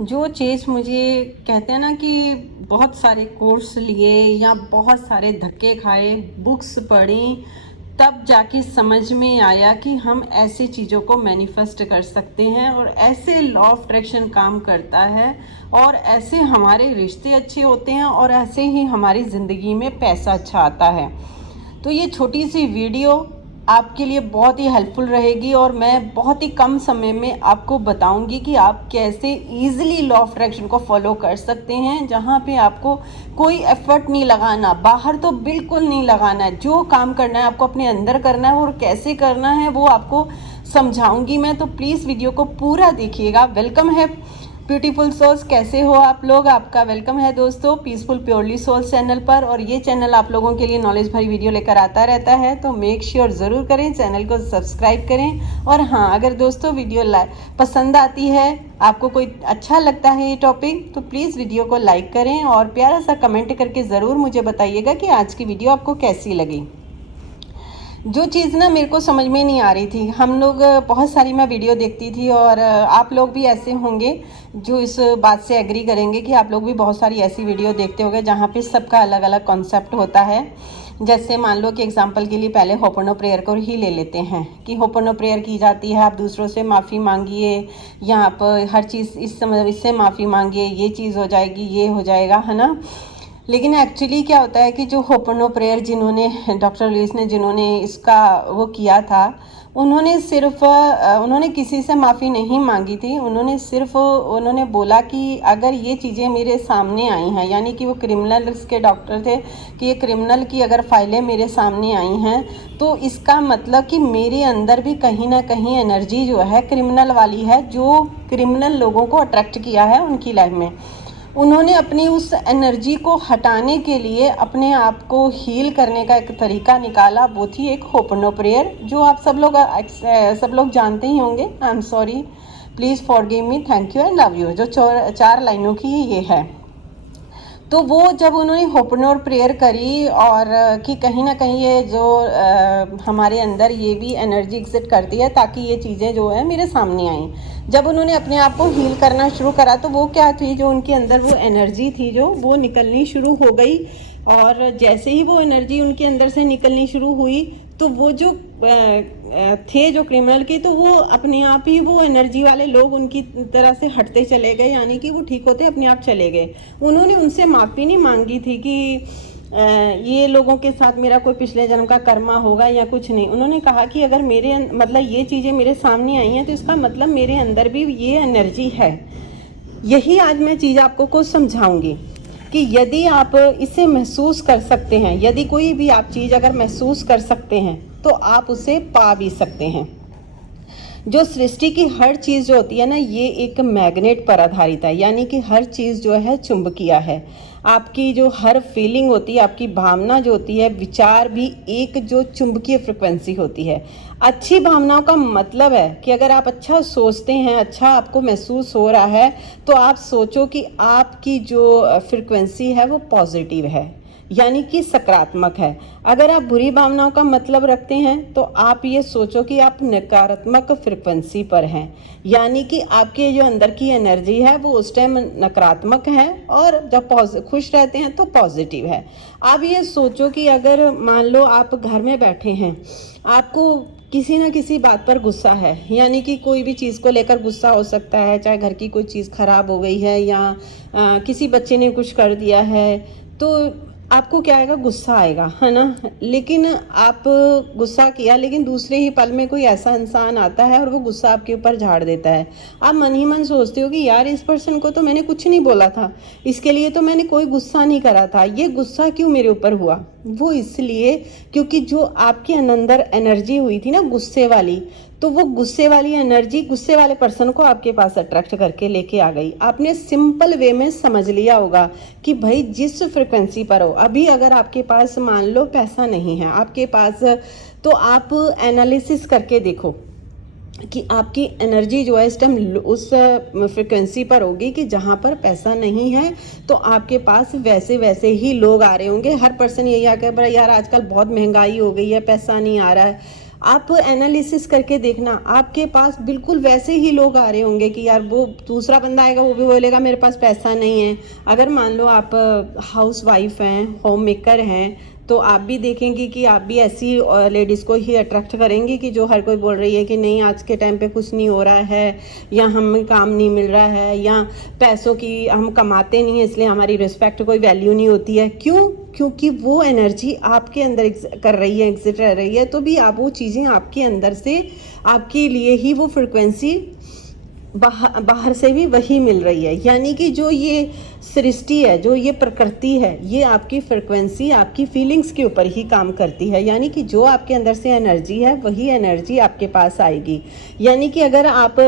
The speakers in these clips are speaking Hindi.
जो चीज़ मुझे कहते हैं ना कि बहुत सारे कोर्स लिए या बहुत सारे धक्के खाए, बुक्स पढ़ी, तब जाके समझ में आया कि हम ऐसे चीज़ों को मैनिफेस्ट कर सकते हैं और ऐसे लॉ ऑफ अट्रैक्शन काम करता है और ऐसे हमारे रिश्ते अच्छे होते हैं और ऐसे ही हमारी ज़िंदगी में पैसा अच्छा आता है। तो ये छोटी सी वीडियो आपके लिए बहुत ही हेल्पफुल रहेगी और मैं बहुत ही कम समय में आपको बताऊंगी कि आप कैसे इजीली लॉ ऑफ अट्रैक्शन को फॉलो कर सकते हैं, जहां पे आपको कोई एफर्ट नहीं लगाना, बाहर तो बिल्कुल नहीं लगाना है। जो काम करना है आपको अपने अंदर करना है और कैसे करना है वो आपको समझाऊंगी मैं। तो प्लीज़ वीडियो को पूरा देखिएगा। वेलकम है ब्यूटीफुल सोल्स, कैसे हो आप लोग? आपका वेलकम है दोस्तों पीसफुल प्योरली सोल्स चैनल पर। और ये चैनल आप लोगों के लिए नॉलेज भरी वीडियो लेकर आता रहता है, तो मेक श्योर ज़रूर करें, चैनल को सब्सक्राइब करें। और हाँ, अगर दोस्तों वीडियो पसंद आती है, आपको कोई अच्छा लगता है ये टॉपिक, तो प्लीज़ वीडियो को लाइक करें और प्यारा सा कमेंट करके ज़रूर मुझे बताइएगा कि आज की वीडियो आपको कैसी लगी। जो चीज़ ना मेरे को समझ में नहीं आ रही थी, हम लोग बहुत सारी मैं वीडियो देखती थी और आप लोग भी ऐसे होंगे जो इस बात से एग्री करेंगे कि आप लोग भी बहुत सारी ऐसी वीडियो देखते होंगे जहाँ पे सबका अलग अलग कॉन्सेप्ट होता है। जैसे मान लो कि एग्जांपल के लिए पहले होपनो प्रेयर को ही ले लेते हैं कि होपनो प्रेयर की जाती है, आप दूसरों से माफ़ी मांगिए, यहाँ पर हर चीज़ इससे माफ़ी मांगिए, ये चीज़ हो जाएगी, ये हो जाएगा, है ना। लेकिन एक्चुअली क्या होता है कि जो होपनो प्रेयर जिन्होंने डॉक्टर लुइस ने जिन्होंने इसका वो किया था, उन्होंने किसी से माफ़ी नहीं मांगी थी। उन्होंने बोला कि अगर ये चीज़ें मेरे सामने आई हैं, यानी कि वो क्रिमिनल्स के डॉक्टर थे, कि ये क्रिमिनल की अगर फाइलें मेरे सामने आई हैं तो इसका मतलब कि मेरे अंदर भी कहीं ना कहीं एनर्जी जो है क्रिमिनल वाली है, जो क्रिमिनल लोगों को अट्रैक्ट किया है उनकी लाइफ में। उन्होंने अपनी उस एनर्जी को हटाने के लिए अपने आप को हील करने का एक तरीका निकाला, वो थी एक होपनो प्रेयर, जो आप सब लोग जानते ही होंगे। I am sorry, please forgive me, thank you and love you, जो 4 लाइनों की ये है। तो वो जब उन्होंने होपनो प्रेयर करी और कि कहीं ना कहीं ये जो हमारे अंदर ये भी एनर्जी एग्जिट करती है ताकि ये चीज़ें जो है मेरे सामने आई, जब उन्होंने अपने आप को हील करना शुरू करा तो वो क्या थी, जो उनके अंदर वो एनर्जी थी जो वो निकलनी शुरू हो गई। और जैसे ही वो एनर्जी उनके अंदर से निकलनी शुरू हुई तो वो जो थे जो क्रिमिनल के, तो वो अपने आप ही वो एनर्जी वाले लोग उनकी तरह से हटते चले गए, यानी कि वो ठीक होते अपने आप चले गए। उन्होंने उनसे माफ़ी नहीं मांगी थी कि ये लोगों के साथ मेरा कोई पिछले जन्म का कर्मा होगा या कुछ नहीं। उन्होंने कहा कि अगर मेरे मतलब ये चीज़ें मेरे सामने आई हैं तो इसका मतलब मेरे अंदर भी ये एनर्जी है। यही आज मैं चीज़ आपको कुछ समझाऊंगी कि यदि आप इसे महसूस कर सकते हैं, यदि कोई भी आप चीज़ अगर महसूस कर सकते हैं तो आप उसे पा भी सकते हैं। जो सृष्टि की हर चीज़ जो होती है ना, ये एक मैग्नेट पर आधारित है, यानी कि हर चीज़ जो है चुंबकीय है। आपकी जो हर फीलिंग होती है, आपकी भावना जो होती है, विचार भी एक जो चुंबकीय फ्रिक्वेंसी होती है। अच्छी भावनाओं का मतलब है कि अगर आप अच्छा सोचते हैं, अच्छा आपको महसूस हो रहा है, तो आप सोचो कि आपकी जो फ्रिक्वेंसी है वो पॉजिटिव है, यानी कि सकारात्मक है। अगर आप बुरी भावनाओं का मतलब रखते हैं तो आप ये सोचो कि आप नकारात्मक फ्रिक्वेंसी पर हैं, यानी कि आपके जो अंदर की एनर्जी है वो उस टाइम नकारात्मक है और जब खुश रहते हैं तो पॉजिटिव है। आप ये सोचो कि अगर मान लो आप घर में बैठे हैं, आपको किसी ना किसी बात पर गुस्सा है, यानी कि कोई भी चीज़ को लेकर गुस्सा हो सकता है, चाहे घर की कोई चीज़ खराब हो गई है या किसी बच्चे ने कुछ कर दिया है, तो आपको क्या आएगा, गुस्सा आएगा, है ना। लेकिन आप गुस्सा किया, लेकिन दूसरे ही पल में कोई ऐसा इंसान आता है और वो गुस्सा आपके ऊपर झाड़ देता है। आप मन ही मन सोचते हो कि यार इस पर्सन को तो मैंने कुछ नहीं बोला था, इसके लिए तो मैंने कोई गुस्सा नहीं करा था, ये गुस्सा क्यों मेरे ऊपर हुआ? वो इसलिए क्योंकि जो आपके अंदर एनर्जी हुई थी ना गुस्से वाली, तो वो गुस्से वाली एनर्जी गुस्से वाले पर्सन को आपके पास अट्रैक्ट करके लेके आ गई। आपने सिंपल वे में समझ लिया होगा कि भाई जिस फ्रिक्वेंसी पर हो, अभी अगर आपके पास मान लो पैसा नहीं है आपके पास, तो आप एनालिसिस करके देखो कि आपकी एनर्जी जो है इस टाइम उस फ्रिक्वेंसी पर होगी कि जहाँ पर पैसा नहीं है, तो आपके पास वैसे वैसे ही लोग आ रहे होंगे। हर पर्सन यही आकर यार आजकल बहुत महंगाई हो गई है, पैसा नहीं आ रहा है। आप एनालिसिस करके देखना, आपके पास बिल्कुल वैसे ही लोग आ रहे होंगे कि यार वो दूसरा बंदा आएगा वो भी बोलेगा मेरे पास पैसा नहीं है। अगर मान लो आप हाउस वाइफ हैं, होम मेकर हैं, तो आप भी देखेंगी कि आप भी ऐसी लेडीज़ को ही अट्रैक्ट करेंगी कि जो हर कोई बोल रही है कि नहीं आज के टाइम पे कुछ नहीं हो रहा है, या हमें काम नहीं मिल रहा है, या पैसों की हम कमाते नहीं है इसलिए हमारी रिस्पेक्ट कोई वैल्यू नहीं होती है। क्यों? क्योंकि वो एनर्जी आपके अंदर कर रही है, एग्जिट कर रही है, तो भी आप वो चीज़ें आपके अंदर से आपके लिए ही वो फ्रिक्वेंसी बाहर से भी वही मिल रही है। यानी कि जो ये सृष्टि है, जो ये प्रकृति है, ये आपकी फ्रिक्वेंसी, आपकी फीलिंग्स के ऊपर ही काम करती है। यानी कि जो आपके अंदर से एनर्जी है वही एनर्जी आपके पास आएगी। यानी कि अगर आप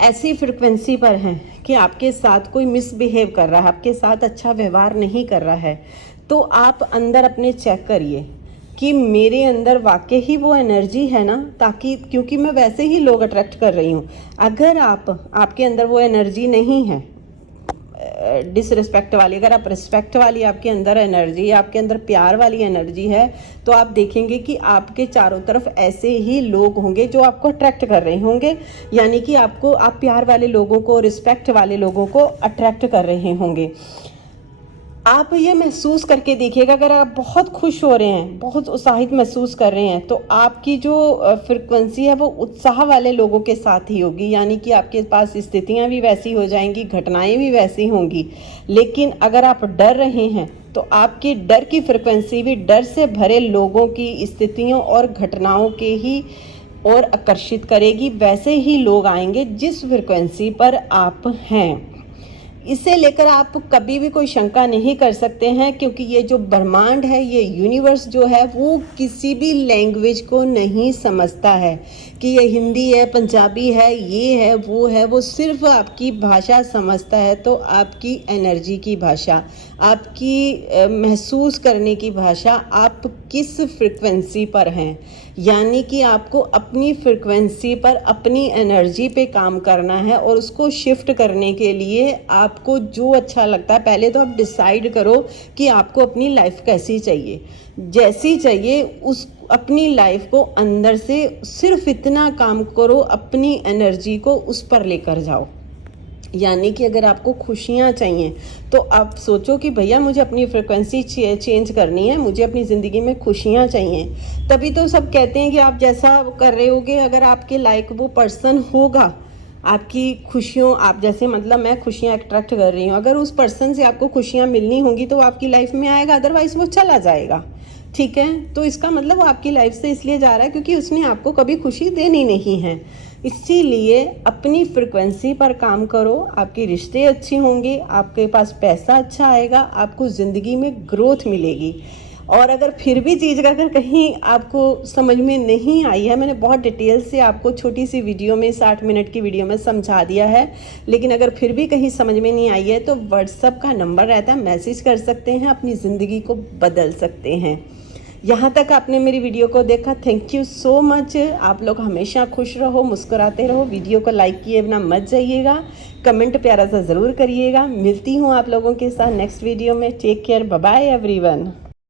ऐसी फ्रिक्वेंसी पर हैं कि आपके साथ कोई मिसबिहेव कर रहा है, आपके साथ अच्छा व्यवहार नहीं कर रहा है, तो आप अंदर अपने चेक करिए कि मेरे अंदर वाकई ही वो एनर्जी है ना, ताकि क्योंकि मैं वैसे ही लोग अट्रैक्ट कर रही हूँ। अगर आपके अंदर वो एनर्जी नहीं है डिसरिस्पेक्ट वाली, अगर आप रिस्पेक्ट वाली आपके अंदर एनर्जी, आपके अंदर प्यार वाली एनर्जी है, तो आप देखेंगे कि आपके चारों तरफ ऐसे ही लोग होंगे जो आपको अट्रैक्ट कर रहे होंगे। यानी कि आप प्यार वाले लोगों को, रिस्पेक्ट वाले लोगों को अट्रैक्ट कर रहे होंगे। आप ये महसूस करके देखिएगा, अगर आप बहुत खुश हो रहे हैं, बहुत उत्साहित महसूस कर रहे हैं, तो आपकी जो फ्रिक्वेंसी है वो उत्साह वाले लोगों के साथ ही होगी। यानी कि आपके पास स्थितियां भी वैसी हो जाएंगी, घटनाएं भी वैसी होंगी। लेकिन अगर आप डर रहे हैं तो आपकी डर की फ्रिक्वेंसी भी डर से भरे लोगों की स्थितियों और घटनाओं के ही और आकर्षित करेगी। वैसे ही लोग आएंगे जिस फ्रिक्वेंसी पर आप हैं। इसे लेकर आप कभी भी कोई शंका नहीं कर सकते हैं, क्योंकि ये जो ब्रह्मांड है, ये यूनिवर्स जो है, वो किसी भी लैंग्वेज को नहीं समझता है कि ये हिंदी है, पंजाबी है, ये है, वो सिर्फ आपकी भाषा समझता है। तो आपकी एनर्जी की भाषा, आपकी महसूस करने की भाषा, आप किस फ्रिक्वेंसी पर हैं। यानी कि आपको अपनी फ्रिक्वेंसी पर, अपनी एनर्जी पे काम करना है, और उसको शिफ्ट करने के लिए आपको जो अच्छा लगता है, पहले तो आप डिसाइड करो कि आपको अपनी लाइफ कैसी चाहिए, जैसी चाहिए उस अपनी लाइफ को अंदर से सिर्फ इतना काम करो, अपनी एनर्जी को उस पर लेकर जाओ। यानी कि अगर आपको खुशियाँ चाहिए तो आप सोचो कि भैया मुझे अपनी फ्रिक्वेंसी चेंज करनी है, मुझे अपनी ज़िंदगी में खुशियाँ चाहिए। तभी तो सब कहते हैं कि आप जैसा कर रहे होगे, अगर आपके लायक वो पर्सन होगा, आपकी खुशियों, आप जैसे, मतलब मैं खुशियाँ अट्रैक्ट कर रही हूँ, अगर उस पर्सन से आपको खुशियाँ मिलनी होंगी तो वो आपकी लाइफ में आएगा, अदरवाइज़ वो चला जाएगा। ठीक है, तो इसका मतलब वो आपकी लाइफ से इसलिए जा रहा है क्योंकि उसने आपको कभी खुशी देनी नहीं है। इसीलिए अपनी फ्रिक्वेंसी पर काम करो, आपके रिश्ते अच्छे होंगे, आपके पास पैसा अच्छा आएगा, आपको ज़िंदगी में ग्रोथ मिलेगी। और अगर फिर भी चीज़ अगर कहीं आपको समझ में नहीं आई है, मैंने बहुत डिटेल से आपको छोटी सी वीडियो में 60 मिनट की वीडियो में समझा दिया है, लेकिन अगर फिर भी कहीं समझ में नहीं आई है तो व्हाट्सएप का नंबर रहता है, मैसेज कर सकते हैं, अपनी ज़िंदगी को बदल सकते हैं। यहाँ तक आपने मेरी वीडियो को देखा, थैंक यू सो मच। आप लोग हमेशा खुश रहो, मुस्कुराते रहो। वीडियो को लाइक किए बिना मत जाइएगा, कमेंट प्यारा सा ज़रूर करिएगा। मिलती हूँ आप लोगों के साथ नेक्स्ट वीडियो में। Take care, bye bye everyone.